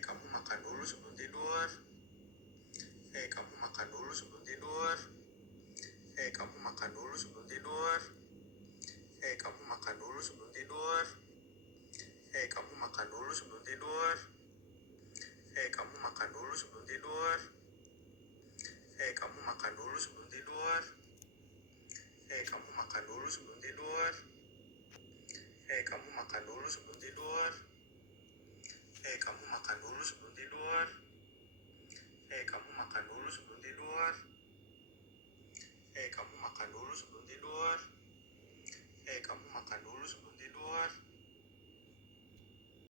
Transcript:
kamu makan dulu sebelum tidur. Kamu makan dulu sebelum tidur. Kamu makan dulu sebelum tidur. Kamu makan dulu sebelum tidur. Kamu makan dulu sebelum tidur. Kamu makan dulu sebelum tidur. Kamu makan dulu sebelum tidur. Kamu makan dulu sebelum tidur. Kamu makan dulu sebelum tidur. Kamu makan dulu sebelum tidur.